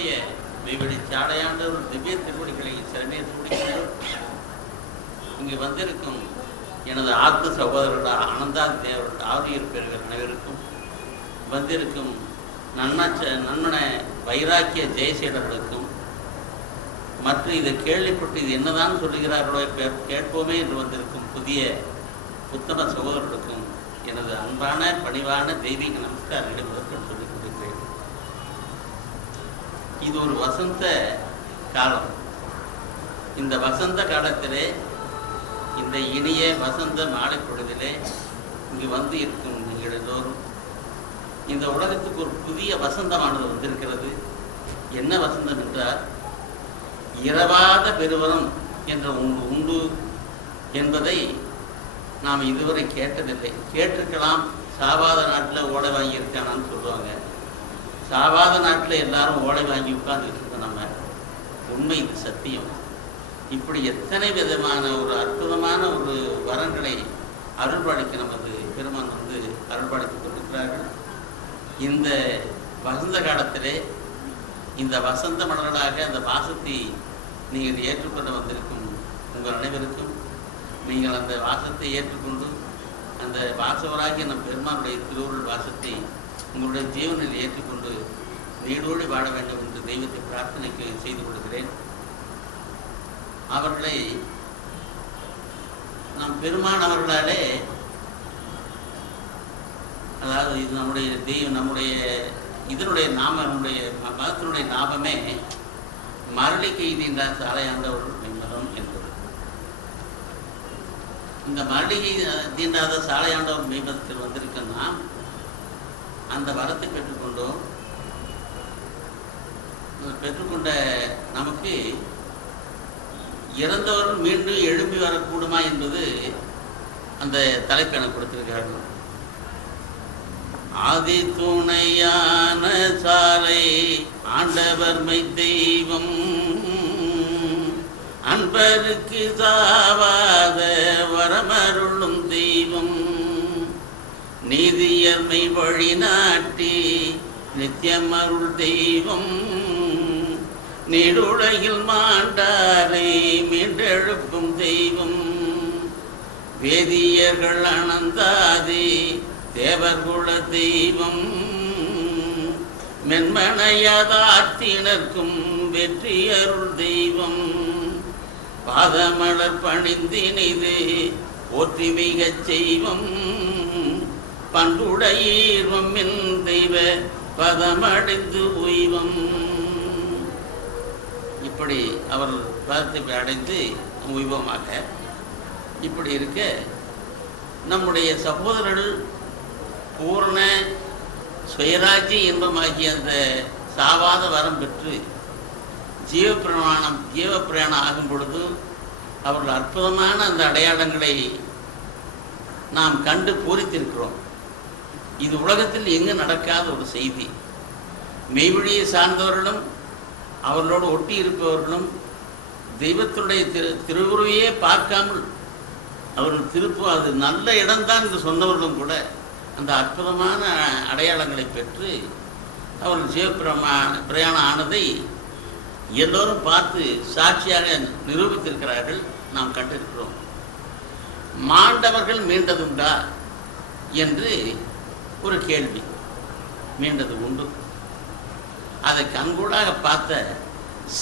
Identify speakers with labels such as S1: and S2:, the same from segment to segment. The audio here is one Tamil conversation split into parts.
S1: நம்முடைய மெய்வழி சாடையாண்ட ஒரு திவ்ய திருவடிகளை சிறமே சூடிக்கொண்டு இங்கு வந்திருக்கும் எனது ஆத்த சகோதரோட ஆனந்தா தேவர் ஆவியர் பேர்கள் அனைவருக்கும் வந்திருக்கும் நன்னச்ச நன்மன வைராக்கிய ஜெயசீலர்களுக்கும் மற்ற இதை கேள்விப்பட்டு இது என்னதான் சொல்லுகிறார்களோ கேட்போமே என்று வந்திருக்கும் புதிய புத்தம சகோதரர்களுக்கும் எனது அன்பான பணிவான தெய்வீக நமஸ்காரங்களை இது ஒரு வசந்த காலம். இந்த வசந்த காலத்திலே இந்த இனிய வசந்த மாலை பொழுதிலே இங்கு வந்து இருக்கும் நீங்கள் எல்லோரும் இந்த உலகத்துக்கு ஒரு புதிய வசந்தமானது வந்திருக்கிறது. என்ன வசந்தம் என்றால் இரவாத பெருவரம் என்ற ஒன்று உண்டு என்பதை நாம் இதுவரை கேட்டதில்லை. கேட்டிருக்கலாம் சாவாத நாட்டில் ஓட வாங்கியிருக்கானான்னு சொல்லுவாங்க. சாவாத நாட்டில் எல்லாரும் ஓடை வாங்கி உட்கார்ந்துட்டு இருக்கோம் நம்ம. உண்மை இது சத்தியம். இப்படி எத்தனை விதமான ஒரு அற்புதமான ஒரு வரங்களை அருள்பாடிக்கு நமது பெருமான் வந்து அருள்பாடித்து கொண்டிருக்கிறார்கள். இந்த வசந்த காலத்திலே இந்த வசந்த மலர்களாக அந்த வாசத்தை நீங்கள் ஏற்றுக்கொண்டு வந்திருக்கும் உங்கள் அனைவருக்கும் நீங்கள் அந்த வாசத்தை ஏற்றுக்கொண்டு அந்த வாசவராகிய நம் பெருமானுடைய திருவுருள் வாசத்தை உங்களுடைய ஜீவனில் ஏற்றுக்கொண்டு நீடோடி வாழ வேண்டும் என்று தெய்வத்தை பிரார்த்தனைக்கு செய்து கொள்கிறேன். அவர்களை நம் பெருமான் அவர்களாலே அதாவது இது நம்முடைய தெய்வம் நம்முடைய இதனுடைய நாம நம்முடைய ம- மதத்தினுடைய நாமமே மரளிக்கை சாலையாண்ட ஒரு மெய்மரம் என்பது. இந்த மரளிகை தீண்டாத சாலையாண்டவர் மெய்மதத்தில் வந்திருக்குன்னா அந்த வரத்தை பெற்றுக்கொண்டோம். பெற்றுக்கொண்ட நமக்கு இறந்தவர்கள் மீண்டும் எழும்பி வரக்கூடுமா என்பது அந்த தலைப்பு எனக்கு கொடுத்திருக்கிறார்கள். ஆதி துணையான சாலை ஆண்டவர் மை தெய்வம். அன்பருக்கு சாவாத வரமருளும் தெய்வம். நீதியர்மை வழிநாட்டி நித்தியம் அருள் தெய்வம் நீடுலகில் மாண்டாரை மீண்டெழுப்பும் தெய்வம். வேதியர்கள் அனந்தாதி தேவர்குல தெய்வம். மென்மனையதாத்தினர்க்கும் வெற்றி அருள் தெய்வம். பாதமலர் பணிந்தினிது போற்றி மிகச் செய்வம். பண்புடையீர்வம் என் தெய்வ பதமடைந்து உய்வம். இப்படி அவர் பதத்தை அடைந்து உய்வமாக இப்படி இருக்க நம்முடைய சகோதரர்கள் பூரண சுயராஜ்ய இன்பமாகிய அந்த சாவாத வரம் பெற்று ஜீவப்பிரமாணம் ஜீவப்பிரயாணம் ஆகும் பொழுது அவர்கள் அற்புதமான அந்த அடையாளங்களை நாம் கண்டு பூரித்திருக்கிறோம். இது உலகத்தில் எங்கு நடக்காத ஒரு செய்தி. மெய்வழியை சார்ந்தவர்களும் அவர்களோடு ஒட்டி இருப்பவர்களும் தெய்வத்துடைய திரு திருவுருவையே பார்க்காமல் அவர்கள் திருப்பு அது நல்ல இடம்தான் என்று சொன்னவர்களும் கூட அந்த அற்புதமான அடையாளங்களை பெற்று அவர்கள் சிவபிரமான பிரயாணம் ஆனதை எல்லோரும் பார்த்து சாட்சியாக நிரூபித்திருக்கிறார்கள். நாம் கண்டிருக்கிறோம். மாண்டவர்கள் மீண்டதுண்டா? என்று ஒரு கேள்வி மீண்டது உண்டு. அதை கண்கூடாக பார்த்த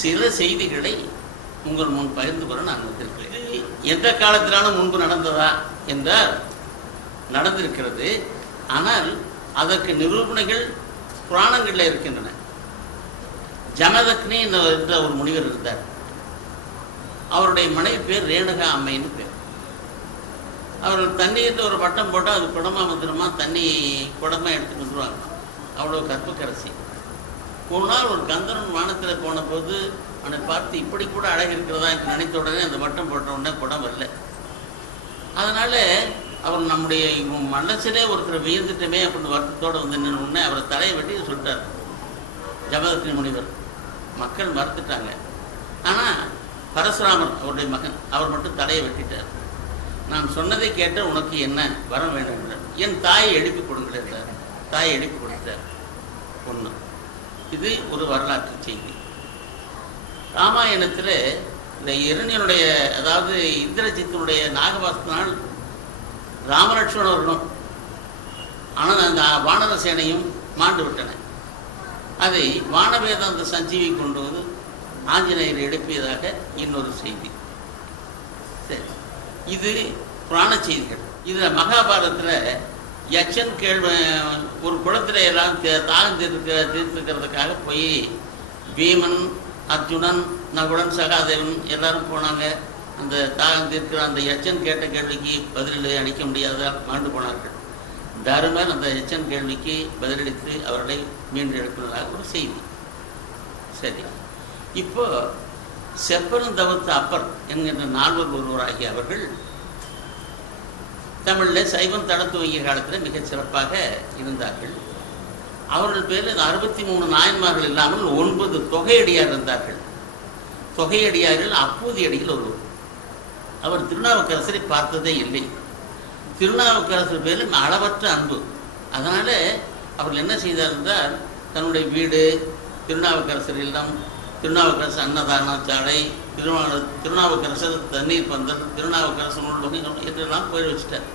S1: சில செய்திகளை உங்கள் முன் பகிர்ந்து கொள்ள நான் வந்திருக்கிறேன் எந்த காலத்திலான முன்பு நடந்ததா என்றால் நடந்திருக்கிறது. ஆனால் அதற்கு நிரூபணைகள் புராணங்களில் இருக்கின்றன. ஜமதக்னி என்ற ஒரு முனிவர் இருந்தார். அவருடைய மனைவி பேர் ரேணுகா அம்மைன்னு. அவர்கள் தண்ணீரில் ஒரு வட்டம் போட்டால் அது குடமா வந்துடுமா தண்ணி குடமா எடுத்து வந்துருவாங்க அவ்வளோ கற்பக்கரசி. ஒரு நாள் ஒரு கந்தரன் வானத்தில் போன போது அவனை பார்த்து இப்படி கூட அழகு இருக்கிறதா? என்று நினைத்த உடனே அந்த வட்டம் போட்ட உடனே குடம் வரல. அதனால அவர் நம்முடைய மனசிலே ஒருத்தர் வியந்துட்டமே அப்படின்னு வருத்தத்தோடு வந்து நின்று உடனே அவரை தலையை வெட்டி சொல்லிட்டார். ஜபதத்தினி முனிவர். மக்கள் மறுத்துட்டாங்க. ஆனால் பரசுராமர் அவருடைய மகன் அவர் மட்டும் தலையை வெட்டிட்டார். நான் சொன்னதை கேட்ட உனக்கு என்ன வரம் வேண்டும் என்றார் என் தாயை எழுப்பி கொடுங்கள் என்றார் தாயை எழுப்பி கொடுத்தார் ஒன்று இது ஒரு வரலாற்று செய்தி. ராமாயணத்தில் இந்த இரணியனுடைய அதாவது இந்திரஜித்தினுடைய நாகவாசத்தினால் ராமலட்சுமணர்களும் ஆனால் அந்த வானர சேனையும் மாண்டு விட்டன. அதை வானவேதாந்த சஞ்சீவி கொண்டு வந்து ஆஞ்சநேயர் எழுப்பியதாக இன்னொரு செய்தி. இது புராண செய்திகள். இதில் மகாபாரதத்தில் யக்ஷன் கேள்வ ஒரு குளத்துல எல்லாம் தாகம் தீர்க்க தீர்த்துக்கிறதுக்காக போய் பீமன் அர்ஜுனன் நகுடன் சகாதேவன் எல்லாரும் போனாங்க. அந்த தாகம் தீர்க்கிற அந்த யச்சன் கேட்ட கேள்விக்கு பதிலடி அளிக்க முடியாததால் மாண்டு போனார்கள். தருமன் அந்த யச்சன் கேள்விக்கு பதிலளித்து அவர்களை மீண்டு எடுக்கிறதாக ஒரு செய்தி. சரி. இப்போ செப்பரந்தவத்து அப்பர் என்கின்ற நால்வர் ஒருவராகிய அவர்கள் தமிழில் சைவம் தட துவங்கிய காலத்தில் மிகச் சிறப்பாக இருந்தார்கள். அவர்கள் பேரில் அறுபத்தி மூணு நாயன்மார்கள் இல்லாமல் ஒன்பது தொகையடியார் இருந்தார்கள். தொகையடியாரில் அப்பூதியடிகள் ஒருவர். அவர் திருநாவுக்கரசரை பார்த்ததே இல்லை. திருநாவுக்கரசர் பேரில் அளவற்ற அன்பு. அதனால் அவர்கள் என்ன செய்தார் என்றால் தன்னுடைய வீடு திருநாவுக்கரசர் இல்லம் திருநாவுக்கரசர் அன்னதான சாலை திருநா திருநாவுக்கரசர் தண்ணீர் பந்தல் திருநாவுக்கரசு நூல்வகை என்றெல்லாம் பேர் வச்சுட்டார்.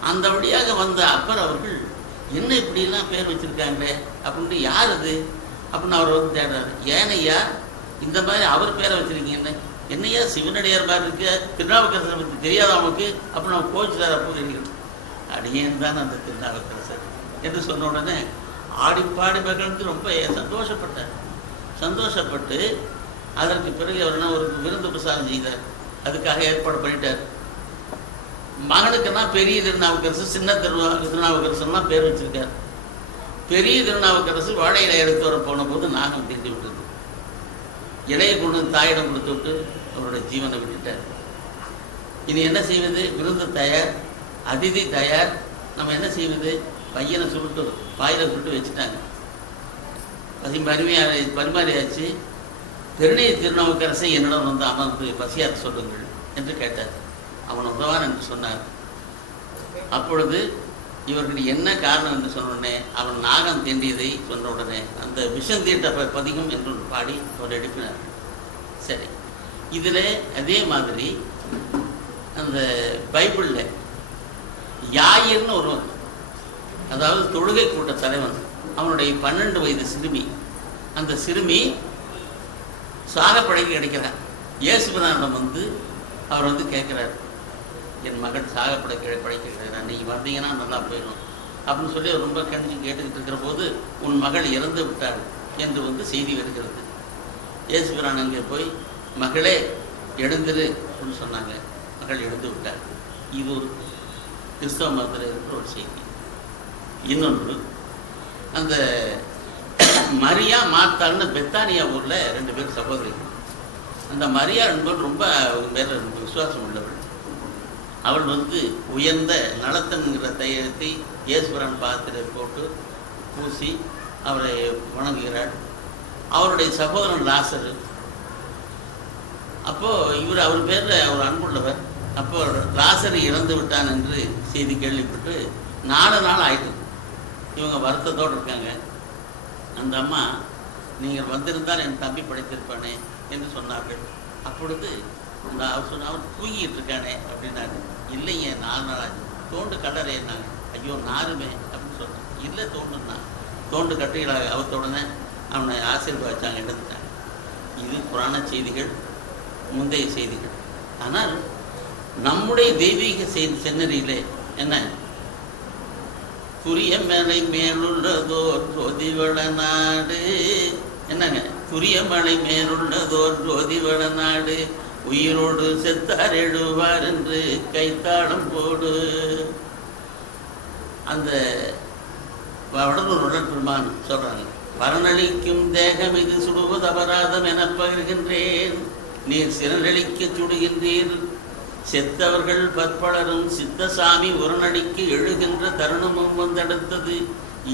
S1: அந்த வழியாக வந்த அப்பர் அவர்கள் என்ன இப்படிலாம் பேர் வச்சிருக்காங்களே? அப்படின்ட்டு யார் அது? அப்படின்னு அவர் வந்து தேடுறாரு. ஏனையா? இந்த மாதிரி அவர் பேரை வச்சுருக்கீங்கன்னு என்னையா? சிவனடியார் மாதிரி இருக்கு. திருநாவுக்கரசரை பற்றி தெரியாத அவனுக்கு அப்படின்னு அவன் கோச்சுட்டார் அப்போ தெரியும் அடியேன் தான் அந்த திருநாவுக்கரசர்? என்று சொன்ன உடனே ஆடிப்பாடி மகிழ்ந்து ரொம்ப சந்தோஷப்பட்டார். சந்தோஷப்பட்டு அதற்கு பிறகு அவர்னா ஒரு விருந்து பிரசாரம் செய்தார். அதுக்காக ஏற்பாடு பண்ணிட்டார். மகனுக்குன்னா பெரிய திருநாவுக்கரசு சின்ன திருநா திருநாவுக்கரசுன்னா பேர் வச்சிருக்கார். பெரிய திருநாவுக்கரசு வாழையில எடுத்து வர போன போது நாகம் தீண்டி விட்டது. இடையை கொண்டு தாயிடம் கொடுத்து விட்டு அவருடைய ஜீவனை விட்டுட்டார். இனி என்ன செய்வது? விருந்து தயார் அதிதி தயார். நம்ம என்ன செய்வது? பையனை சுருட்டு வாயில சுருட்டு வச்சுட்டாங்க. பசி பரிமையாரை பரிமாறியாச்சு திருநெய் திருநாவுக்கரசை என்னிடம் வந்து அமர்ந்து பசியார் சொல்லுங்கள் என்று கேட்டார். அவன் உதவான் என்று சொன்னார். அப்பொழுது இவர்கள் என்ன காரணம் என்று சொன்ன அவன் நாகம் தீண்டியதை சொன்ன உடனே அந்த விஷம் தீட்ட பதிகம் என்று பாடி அவர் எழுப்பினார். சரி. இதில் அதே மாதிரி அந்த பைபிளில் யாயிர்னு ஒருவன் அதாவது தொழுகை கூட்ட தலைவன் அவனுடைய பன்னெண்டு வயது சிறுமி. அந்த சிறுமி சாக பழகி கிடைக்கிறார் இயேசுபிரானிடம் வந்து அவர் வந்து கேட்குறாரு என் மகள் சாக படைக்க படைக்க கிடைக்கிறார் நீங்கள் வந்தீங்கன்னா நல்லா போயிடும். அப்படின்னு சொல்லி அவர் ரொம்ப கணிச்சு கேட்டுக்கிட்டு இருக்கிற போது உன் மகள் இறந்து விட்டாள் என்று வந்து செய்தி வருகிறது. இயேசுபிரான் அங்கே போய் மகளே எழுந்துரு அப்படின்னு சொன்னாங்க. மகள் எழுந்து விட்டார் இது ஒரு கிறிஸ்தவ மதத்தில் இருக்கிற ஒரு செய்தி. இன்னொன்று அந்த மரியா மாத்தாள்னு பெத்தானியா ஊரில் ரெண்டு பேர் சகோதரிகள் அந்த மரியா என்பவள் ரொம்ப அவங்க மேல ரொம்ப விசுவாசம் உள்ளவள் அவள் வந்து உயர்ந்த நலத்தன்கிற தைரியத்தை இயேசுவரன் பாத்திர போட்டு பூசி அவரை வணங்குகிறாள் அவருடைய சகோதரன் லாசரு. அப்போது இவர் அவர் பேரில் அவர் அன்புள்ளவர். அப்போ லாசர் இறந்து விட்டான் என்று செய்தி கேள்விப்பட்டு நாலு நாள் ஆயிட்டு இவங்க வருத்தத்தோடு இருக்காங்க. அந்த அம்மா நீங்கள் வந்திருந்தால் என் தம்பி படைத்திருப்பானே என்று சொன்னார்கள். அப்பொழுது அவர் சொன்ன அவன் தூங்கிட்டு இருக்கானே அப்படின்னாரு. இல்லைங்க நாலு நாள் ஆச்சு தோண்டு கடறேன்னாங்க ஐயோ நாருமே அப்படின்னு சொன்னேன் இல்லை தோண்டுன்னா. தோண்டு கட்டுகளாக அவத்தோடனே அவனை ஆசீர்வாதிச்சாங்க எடுத்துட்டாங்க. இது புராண செய்திகள் முந்தைய செய்திகள். ஆனால் நம்முடைய தெய்வீக செய்தி சென்னறியிலே என்ன? துரிய மலை மேலுள்ளதோர் ஜோதிவள நாடு. என்னங்க? துரிய மலை மேலுள்ளதோர் ஜோதிவள நாடு. உயிரோடு செத்தார் எழுவார் என்று கைத்தாளம் போடு. அந்த வடலூர் உடல் சொல்றாங்க பரனளிக்கும் தேகம் இது சுடுவது அபராதம் என பகிர்கின்றேன். நீர் சிறனளிக்க சுடுகின்றீர். செத்தவர்கள் பற்பலரும் சித்தசாமி உரநடிக்கு எழுகின்ற தருணமும் வந்தெடுத்தது.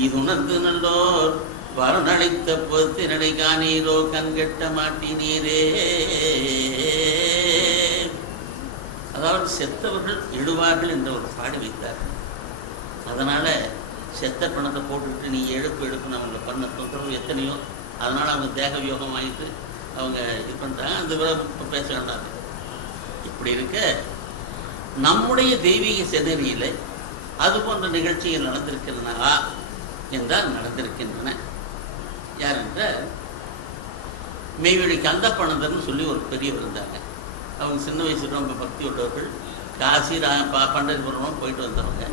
S1: இதுணர்ந்து நல்லோர் வரனளித்த பொத்தினடை காணீரோ கண்கட்ட மாட்டினீரே. அதாவது செத்தவர்கள் எழுவார்கள் என்று ஒரு பாடி வைத்தார். அதனால செத்த பணத்தை போட்டுட்டு நீ எழுப்பு எழுப்புன்னு அவங்கள பண்ண தொந்தரவு எத்தனையோ. அதனால் அவங்க தேக வியோகம் வாங்கிட்டு அவங்க இது பண்ணுறாங்க அந்த பிறகு பேச வேண்டாம். அப்படி இருக்க நம்முடைய தெய்வீக செதறியில் அது போன்ற நிகழ்ச்சிகள் நடந்திருக்கின்றனவா என்றால் நடந்திருக்கின்றன. யார் என்றால் மெய்வழி கந்தப்பணந்தர்னு சொல்லி ஒரு பெரியவர் இருந்தாங்க. அவங்க சின்ன வயசுல ரொம்ப பக்தி உள்ளவர்கள். காசி ரா பா பண்டரிபுரம் போயிட்டு வந்தவங்க.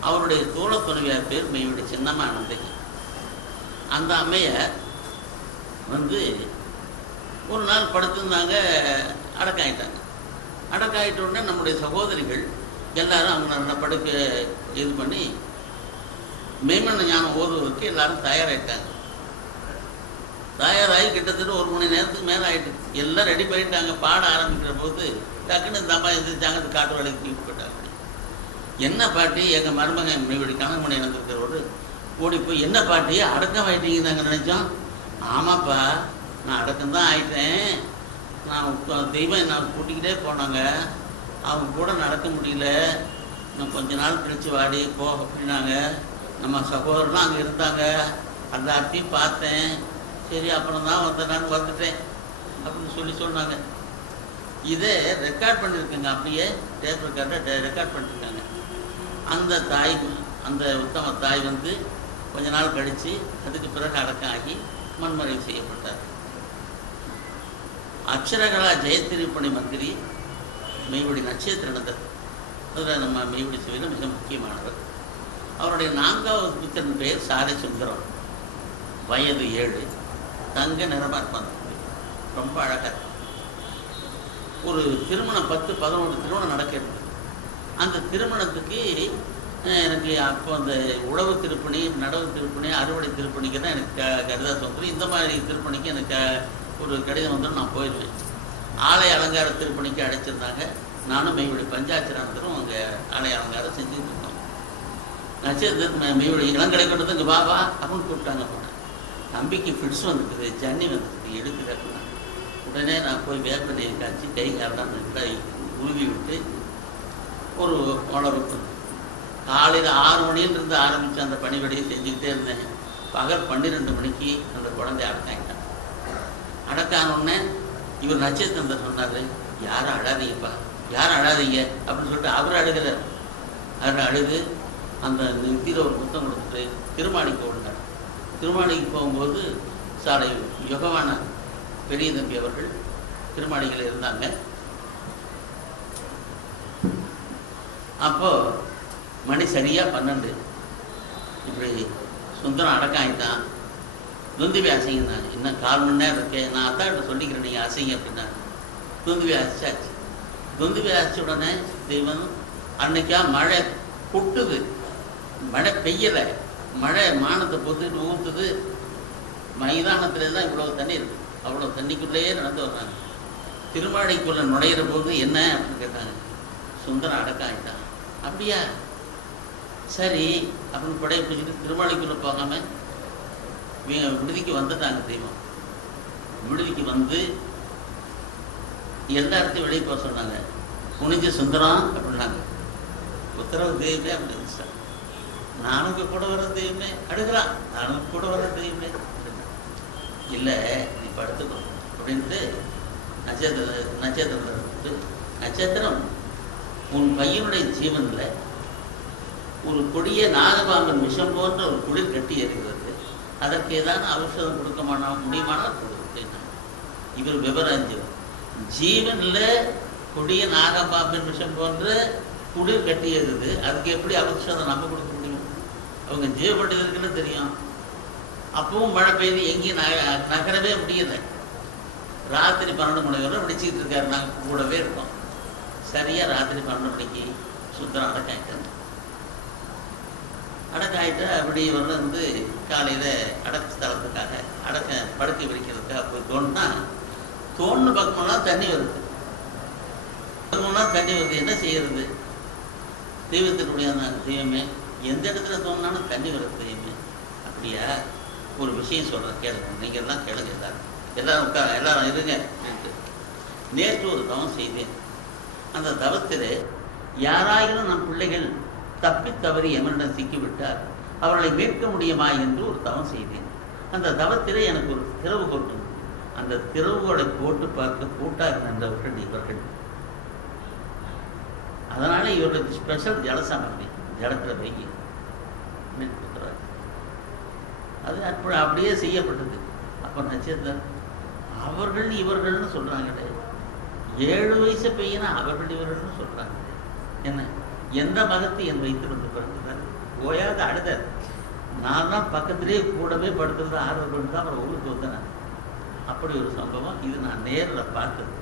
S1: அவருடைய தோழ துணைவியார் பேர் மெய்வழி சின்னம்மா ஆனந்தகி அந்த அம்மையார் வந்து ஒரு நாள் படுத்திருந்தாங்க அடக்காயிட்டாங்க அடக்காயிட்ட உடனே நம்முடைய சகோதரிகள் எல்லாரும் அவங்க நல்ல படுக்க இது பண்ணி மெய்மன்ன ஞானம் ஓதுவதற்கு எல்லாரும் தயாராகிட்டாங்க தயாராகி கிட்டத்தட்ட ஒரு மணி நேரத்துக்கு மேலே ஆயிட்டு. எல்லாம் ரெடி பண்ணிட்டாங்க. பாட ஆரம்பிக்கிற போது டக்குன்னு இந்த அம்மா எந்திரிச்சாங்க. அது காட்டு வேலைக்கு தூக்கி போட்டாங்க என்ன பாட்டி? எங்கள் மருமகன் இப்படி கணக்குமணி இழந்திருக்கிறவரு ஓடி போய் என்ன பாட்டி? அடக்கம் ஆயிட்டீங்க நாங்கள் நினைச்சோம் ஆமாப்பா நான் அடக்கம் தான் ஆயிட்டேன். நான் தெய்வம் என்னை கூட்டிக்கிட்டே போனாங்க. அவங்க கூட நடக்க முடியல. நான் கொஞ்ச நாள் கழிச்சு வாடி போ அப்படின்னாங்க. நம்ம சகோதரர்லாம் அங்கே இருந்தாங்க. எல்லாத்தையும் பார்த்தேன். சரி அப்புறம் தான் வந்தேன் வந்துட்டேன் அப்படின்னு சொல்லி சொன்னாங்க. இதே ரெக்கார்ட் பண்ணியிருக்கேங்க. அப்படியே டேப் ரெக்கார்டை ரெக்கார்ட் பண்ணியிருக்காங்க. அந்த தாய் அந்த உத்தம தாய் வந்து கொஞ்ச நாள் கழித்து அதுக்கு பிறகு அடக்கம் ஆகி மண்மறைவு செய்யப்பட்டார். அக்ஷரகலா ஜெயத்திருப்பணி மந்திரி மெய்வடி நட்சத்திரனந்தர் அதில் நம்ம மெய்வடி சிவையில் மிக முக்கியமானவர். அவருடைய நான்காவது புத்தன் பெயர் சாரை சுந்தரம் வயது ஏழு. தங்க நிறமாத்மா ரொம்ப அழகாக ஒரு திருமணம் பத்து பதினொன்று திருமணம் நடக்கிறது. அந்த திருமணத்துக்கு எனக்கு அப்போ அந்த உழவு திருப்பணி நடவு திருப்பணி அறுவடை திருப்பணிக்கு தான் எனக்கு க- கரிதாஸ் இந்த மாதிரி திருப்பணிக்கு எனக்கு ஒரு கடிதம் வந்துடும் நான் போயிடுவேன் ஆலய அலங்கார திருப்பணிக்கு அழைச்சிருந்தாங்க நானும் மெய்வழி பஞ்சாட்சிராந்தரும் அங்கே ஆலய அலங்காரம் செஞ்சுட்டு இருந்தோம். நட்சத்திர மெய்வழி இளங்கலை கொண்டு வந்து இங்கே வா வா அப்படின்னு கூப்பிட்டாங்க போனேன் தம்பிக்கு ஃபிட்ஸ் வந்துருக்குது ஜன்னி வந்துருக்குது எடுக்குது உடனே நான் போய் வேப்பனையை காய்ச்சி கை காலெல்லாம் நல்லா உருவி விட்டு ஒரு உணர்வு காலையில் ஆறு மணியிலிருந்து ஆரம்பித்து அந்த பணிபடியை செஞ்சுக்கிட்டே இருந்தேன். பகல் பன்னிரெண்டு மணிக்கு அந்த குழந்தை அடக்காயிட்டான் அடக்கான உடனே இவர் நட்சத்திரம் சொன்னார் யாரும் அழாதீங்கப்பா யாரும் அழாதீங்க? அப்படின்னு சொல்லிட்டு அவர் அழுகிறார் அவர் அழுது அந்த நிதியில் ஒரு புத்தகம் கொடுத்துட்டு திருமாணிக்கு ஓடினார் திருமாணிக்கு போகும்போது சாலை யுகவான பெரிய தம்பி அவர்கள் திருமாணிகள் இருந்தாங்க. அப்போ மணி சரியாக பன்னெண்டு. இப்படி சுந்தரம் அடக்கம் ஆயிட்டான் துந்துவி அசைங்கண்ணா இன்னும் கால் மணி நேரம் இருக்கு? நான் அதான் சொல்லிக்கிறேன் நீங்கள் அசைங்க அப்படின்னாரு. துந்துவி அசிச்சாச்சு. துந்துவி அசிச்ச உடனே தெய்வம் அன்னைக்கா மழை கொட்டுது. மழை பெய்யலை. மழை மானத்தை பொத்துட்டு ஊற்றுது மைதானத்துல தான் இவ்வளவு தண்ணி இருக்கு. அவ்வளவு தண்ணிக்குள்ளேயே நடந்து வர்றாங்க. திருமாளிக்குள்ள நுழையிற போது என்ன அப்படின்னு கேட்டாங்க. சுந்தரம் அடக்கம் ஆயிட்டான். அப்படியா? சரி அப்படின்னு படையை பிடிச்சிட்டு திருமாளிக்குள்ள போகாம விடுதிக்கு வந்துட்டாங்க தெய்வம் விடுதிக்கு வந்து எந்த இடத்தையும் வெளியே போக சொன்னாங்க. குனிஞ்ச சுந்தரம் அப்படின்னாங்க. உத்தரவு தெய்வமே அப்படின்னு சார் நானுக்கு கூட வர தெய்வமே. அடுக்கிறான் நானும் கூட வர தெய்வமே. இல்லை நீ படுத்துக்கோ அப்படின்ட்டு நட்சத்திர நட்சத்திரம் எடுத்துட்டு, நட்சத்திரம் உன் பையனுடைய ஜீவனில் ஒரு கொடிய நாகபாம்பன் விஷம் போன்ற ஒரு குளிர் கட்டி இருக்கிறது அதற்கு ஏதாவது ஔஷதம் கொடுக்கமான முடியுமானால் கொடுத்தேன் இவர் விவராஞ்சவர். ஜீவனில் கொடிய நாகபாம்பின் விஷம் போன்ற குளிர் கட்டி இருக்குது அதுக்கு எப்படி ஔஷதம் நம்ம கொடுக்க முடியும்? அவங்க ஜீவப்பட்டதற்குன்னு தெரியும். அப்பவும் மழை பெய்து எங்கேயும் நக நகரவே முடியலை. ராத்திரி பன்னெண்டு மணி வரை விடிச்சிக்கிட்டு இருக்காரு. நாங்கள் கூடவே இருக்கோம். சரியா ராத்திரி பன்னெண்டு மணிக்கு சுத்தம் அடக்காயிட்டாங்க அடக்காயிட்டு அப்படி இவர் வந்து காலையில் அடக்கு தளத்துக்காக அடக்க படுக்கை விரிக்கிறதுக்காக போய் தோணுனா தோணு பக்கம்னா தண்ணி வருது. பக்கமெல்லாம் தண்ணி வருது. என்ன செய்யறது? தெய்வத்தினுடைய தெய்வமே எந்த இடத்துல தோணுனாலும் தண்ணி வருது தெய்வமே. அப்படியா? ஒரு விஷயம் சொல்கிறேன் கேளுங்க. நீங்கள் எல்லாம் கேளுங்க எல்லாரும். எல்லாரும் உட்கா எல்லாரும் இருங்க நேற்று ஒரு தவம் செய்தேன். அந்த தவத்திலே யாராயினும் நம் பிள்ளைகள் தப்பி தவறி எமனிடம் சிக்கிவிட்டார் அவர்களை மீட்க முடியுமா என்று ஒரு தவம் செய்தேன். அந்த தவத்திலே எனக்கு ஒரு திறவு கொட்டும் அந்த திறவுகளை போட்டு பார்க்க கூட்டாக நின்றவர்கள் இவர்கள். அதனால இவர்களுக்கு ஸ்பெஷல் ஜலசமர்த்தி ஜலத்தில் போய் அது அப்படி அப்படியே செய்யப்பட்டது. அப்போ நட்சத்திரம் அவர்கள் இவர்கள்னு சொல்கிறாங்களே ஏழு வயசு பையனை அவர்கள் இவர்கள்னு சொல்றாங்க என்ன? எந்த மதத்தை என் வைத்திருந்து பிறந்தார் ஓயாத அடுதாது நான் தான் பக்கத்திலேயே கூடவே படுக்கிறது ஆர்வம் கொண்டு தான் அப்புறம் ஊருக்கு வந்தேன் அப்படி ஒரு சம்பவம் இது நான் நேரில் பார்த்தது.